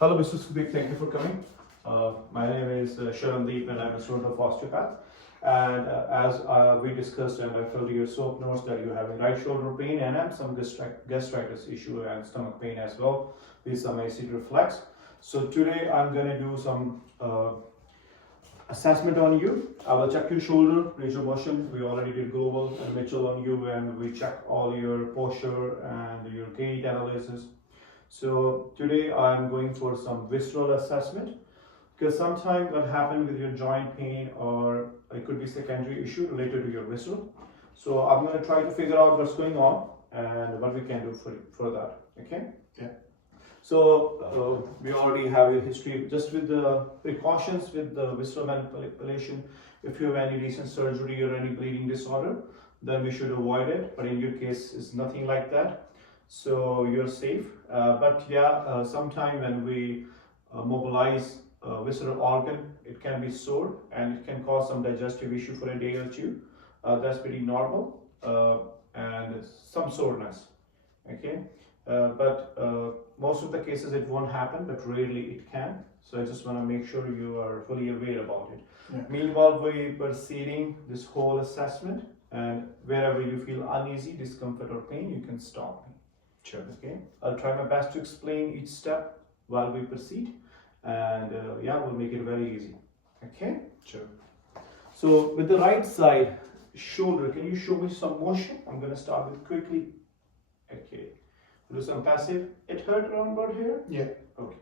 Hello, Mr. Subik. Thank you for coming. My name is Sharandeep and I'm a student of Osteopath. And as we discussed, and I filled your soap notes that you have a right shoulder pain and some gastritis issue and stomach pain as well with some acid reflux. So today I'm going to do some assessment on you. I will check your shoulder, range of motion. We already did global and Mitchell on you, and we check all your posture and your gait analysis. So today I'm going for some visceral assessment, because sometimes what happened with your joint pain, or it could be secondary issue related to your visceral. So I'm going to try to figure out what's going on and what we can do for that. Okay? Yeah. So we already have a history, just with the precautions with the visceral manipulation. If you have any recent surgery or any bleeding disorder, then we should avoid it. But in your case, it's nothing like that. So you're safe. But yeah, sometime when we mobilize visceral organ, it can be sore and it can cause some digestive issue for a day or two. That's pretty normal, and some soreness. Okay, but most of the cases it won't happen, but rarely it can. So I just want to make sure you are fully aware about it. Yeah. Meanwhile, we proceeding this whole assessment, and wherever you feel uneasy, discomfort or pain, you can stop me. Sure. Okay, I'll try my best to explain each step while we proceed, and yeah, we'll make it very easy. Okay. Sure. So with the right side shoulder, can you show me some motion? I'm going to start with quickly. Okay, do some passive. It hurt around about here? Yeah. Okay.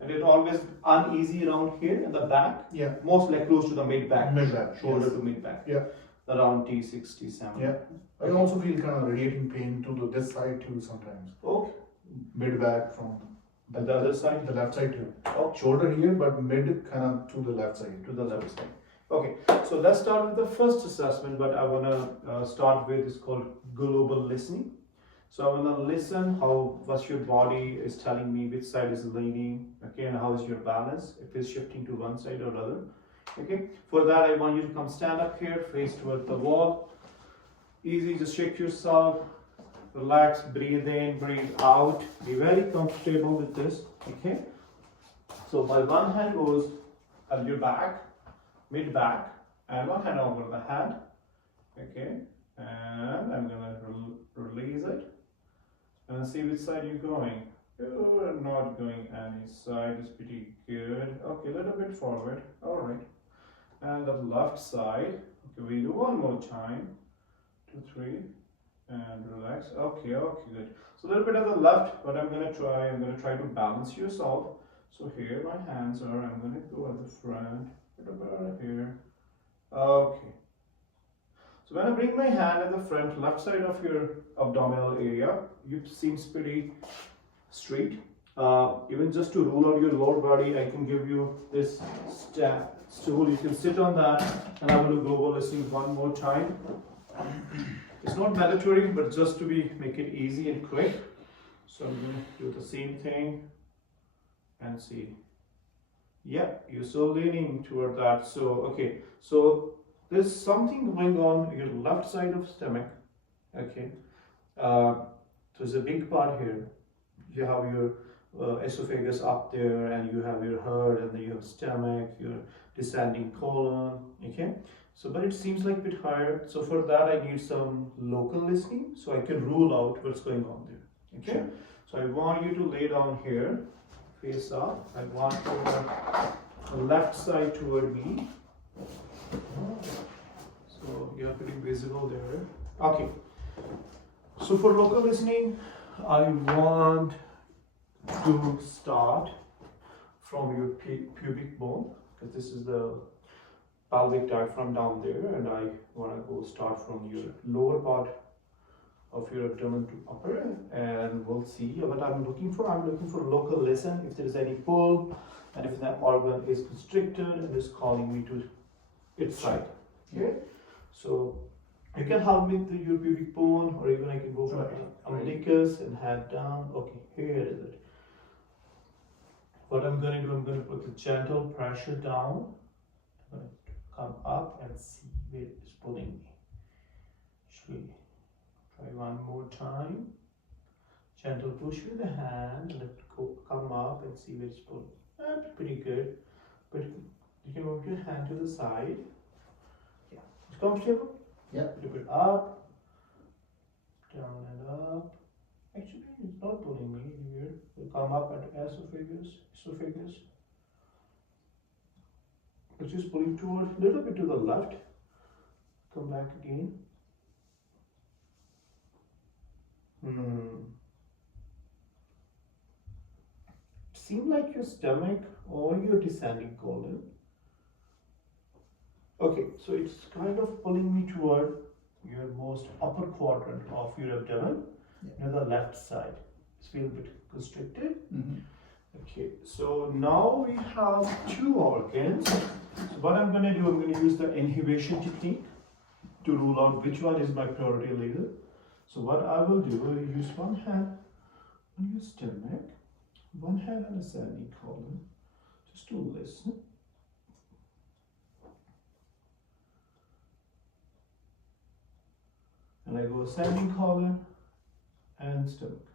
And it always uneasy around here in the back? Yeah. Most like close to the mid back. Mid back. Shoulder Yes. to mid back. Yeah. Around T6, T7. Yeah. I also feel kind of radiating pain to this side too sometimes. Okay. Mid back from And the other side? the left side too. Okay. Shoulder here, but mid kind of to the left side. To the left side. Okay, so let's start with the first assessment. But I want to start with is called global listening. So I want to listen how what your body is telling me, which side is leaning, okay, and how is your balance, if it's shifting to one side or other. Okay, for that I want you to come stand up here, face toward the wall. Easy, just shake yourself, relax, breathe in, breathe out. Be very comfortable with this. Okay, so my one hand goes on your back, mid back, and one hand over the head. Okay, and I'm gonna release it and see which side you're going. You're not going any side, is pretty good. Okay, a little bit forward. All right, and the left side. Okay, we do one more time. 2, 3, and relax. Okay, good. So a little bit of the left, but I'm gonna try to balance yourself. So here my hands are, I'm gonna go at the front, about here. Okay. So when I bring my hand at the front, left side of your abdominal area, it seems pretty straight. Even just to rule out your lower body, I can give you this stool. You can sit on that, and I will do global listening one more time. It's not mandatory, but just to make it easy and quick. So I'm going to do the same thing and see. Yep, you're so leaning toward that. So okay, so there's something going on your left side of stomach. Okay, so there's a big part here. You have your esophagus up there, and you have your heart, and then you have stomach, your descending colon. Okay. So, but it seems like a bit higher. So for that, I need some local listening, so I can rule out what's going on there. Okay. Sure. So I want you to lay down here, face up. I want your left side toward me. So you're pretty visible there. Okay. So for local listening, I want to start from your pubic bone, because this is the pelvic diaphragm down there, and I want to go start from your lower part of your abdomen to upper, and we'll see what I'm looking for. I'm looking for local listen, if there is any pull, and if that organ is constricted and is calling me to its side. Okay, so you can help me with your pubic bone, or even I can go for umbilicus and head down. Okay, here is it. What I'm going to do, I'm going to put the gentle pressure down. I'm going to come up and see where it is pulling me. Actually, try one more time. Gentle push with the hand, let it go, come up and see where it's pulling. Pretty good. But you can move your hand to the side. Yeah. It's comfortable? Yeah. A little bit up, down and up. Actually, it's not pulling me here. It'll come up at esophagus. It's just pulling toward a little bit to the left. Come back again. Seem like your stomach or your descending colon. Okay, so it's kind of pulling me toward your most upper quadrant of your abdomen, the left side. It's feel a bit constricted. Okay, so now we have two organs. So what I'm going to do, I'm going to use the inhibition technique to rule out which one is my priority leader. So what I will do, I use one hand on your stomach, one hand on the ascending colon, just to listen. And I go ascending colon and stomach.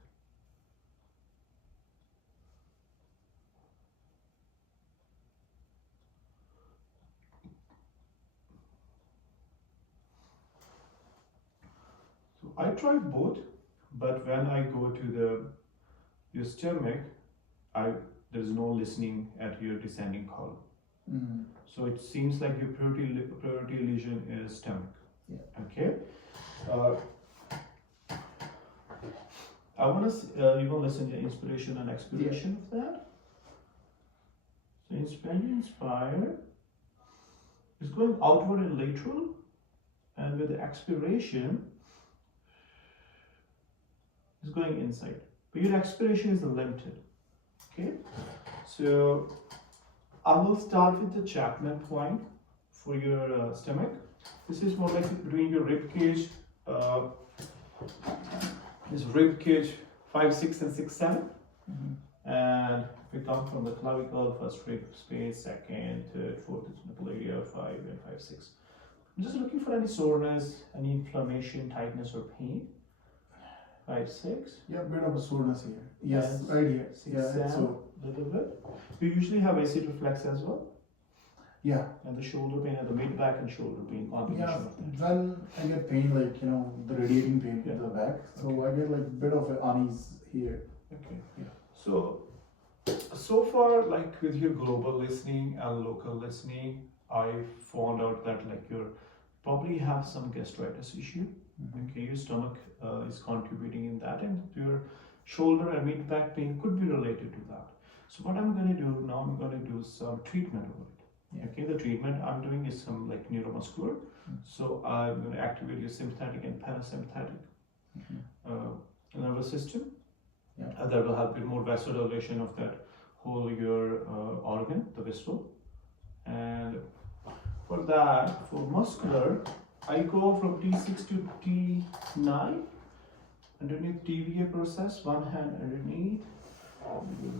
So I tried both, but when I go to your stomach, there's no listening at your descending colon. So it seems like your priority lesion is stomach. Yeah. Okay. I want to you will listen to inspiration and expiration of that. So inspire. It's going outward and lateral, and with the expiration, it's going inside. But your expiration is limited. Okay. So I will start with the Chapman point for your stomach. This is more like between your rib cage. This rib cage 5, 6, and 6, 7. And we come from the clavicle, first rib space, second, third, fourth, nipple area, 5 and 5, 6. I'm just looking for any soreness, any inflammation, tightness, or pain. 5, 6. Yeah, bit of a soreness here. Yes, And right here. 6, Yeah, 7, so little bit. You usually have acid reflex as well. yeah. And the shoulder pain, and the mid back and shoulder pain combination Yeah, of that. when I get pain, like the radiating pain in the back, so I get like bit of an unease here. Okay. Yeah. So far, like with your global listening and local listening, I found out that like you probably have some gastritis issue. Okay, your stomach is contributing in that, and your shoulder and mid back pain could be related to that. So what I'm going to do now, I'm going to do some treatment over it. Okay, the treatment I'm doing is some like neuromuscular. So I'm going to activate your sympathetic and parasympathetic nervous system. That will help with more vasodilation of that whole your organ, the visceral. And for that, for muscular, I go from T6 to T9 underneath TVA process, one hand underneath.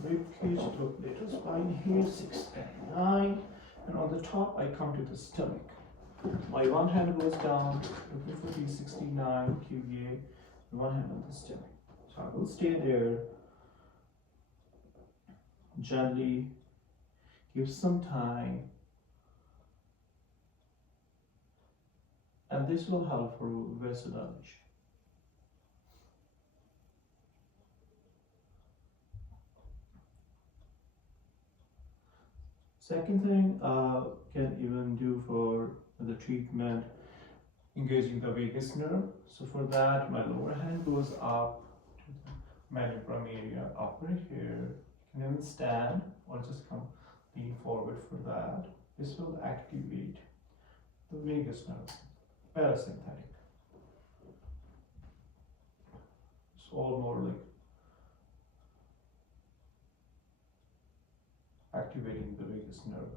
Rib cage, little spine here, 6 and 9. And on the top, I come to the stomach. My one hand goes down, looking for T69, QVA, and one hand on the stomach. So I will stay there, gently, give some time, and this will help for vasodilation. Second thing can even do for the treatment, engaging the vagus nerve. So for that, my lower hand goes up to the manubrium area, up right here. You can even stand or just come lean forward for that. This will activate the vagus nerve, parasympathetic. It's all more like activating the vagus nerve.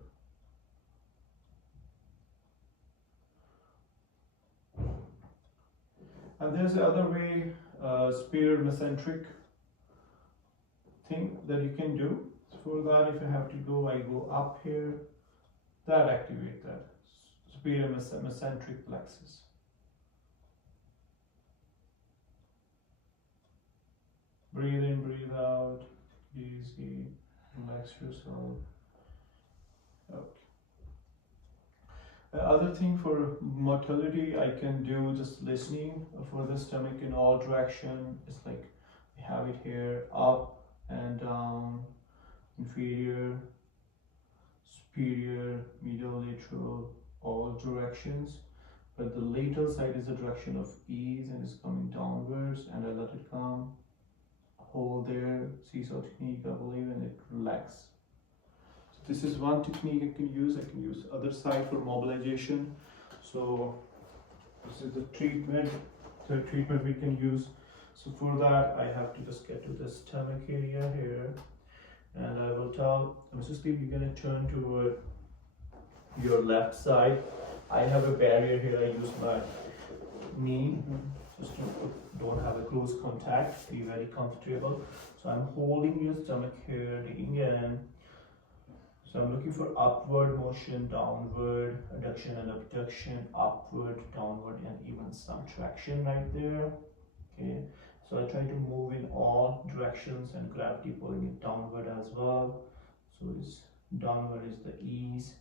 And there's the other way, spear mesenteric thing that you can do. So for that, if I have to go, I go up here. That activate that spear mesenteric plexus. Breathe in, breathe out. Easy. Relax yourself. Okay. Other thing for motility, I can do just listening for the stomach in all direction. It's like we have it here, up and down, inferior, superior, medial, lateral, all directions. But the lateral side is the direction of ease and is coming downwards, and I let it come. Hold there, seesaw technique, I believe, and it relax. So this is one technique I can use. I can use other side for mobilization. So this is the treatment, third treatment we can use. So for that, I have to just get to the stomach area here, and I will tell Mrs. Steve, you're gonna turn toward your left side. I have a barrier here. I use my knee just to don't have a close contact. Be very comfortable. So I'm holding your stomach here, digging in. So I'm looking for upward motion, downward, adduction and abduction, upward, downward, and even some traction right there. Okay. So I try to move in all directions and gravity pulling it downward as well. So it's downward is the ease.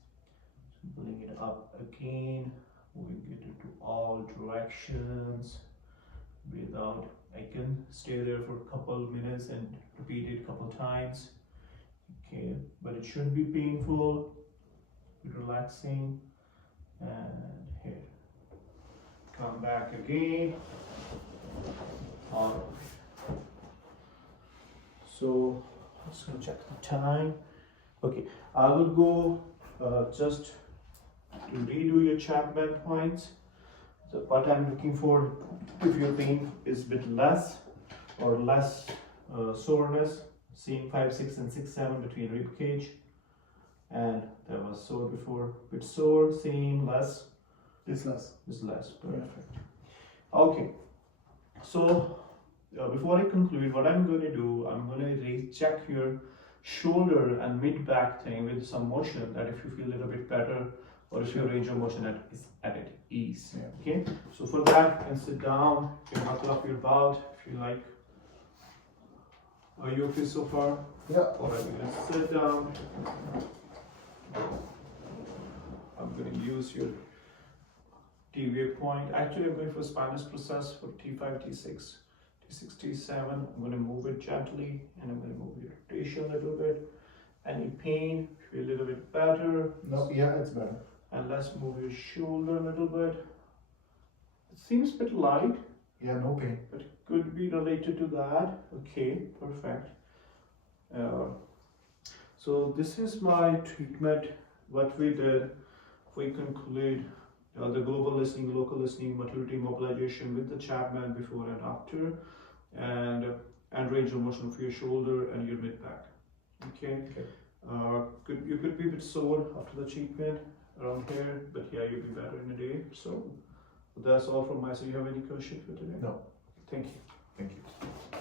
So pulling it up again, moving it into all directions. Breathe out. I can stay there for a couple minutes and repeat it a couple times. Okay, but it shouldn't be painful. Be relaxing. And here. Come back again. Alright. So I'm just gonna check the time. Okay, I will go just to redo your Chapman points. So what I'm looking for, if your pain is a bit less or less soreness, seeing 5, 6 and 6, 7 between rib cage, and that was sore before, bit sore, same, less. It's less. Is less, perfect. Okay, so before I conclude, what I'm going to do, I'm going to check your shoulder and mid back thing with some motion, that if you feel a little bit better or if your range of motion is at ease. Yeah. Okay, so for that, you can sit down, you can buckle up your belt if you like. Are you okay so far? Yeah. Alright, we're gonna sit down. I'm gonna use your TVA point. Actually, I'm going for spinous process for T5, T6, T6, T7. I'm gonna move it gently, and I'm gonna move your rotation a little bit. Any pain, feel a little bit better. No, yeah, it's better. And let's move your shoulder a little bit. It seems a bit light, Yeah, no pain. but it could be related to that. Okay, perfect. So this is my treatment. What we did, we conclude the global listening, local listening, motility, mobilization with the Chapman before and after, and range of motion of your shoulder and your mid back. Okay. You could be a bit sore after the treatment around here, but yeah, you'll be better in a day. So that's all from my side. You have any questions for today? No. Thank you. Thank you.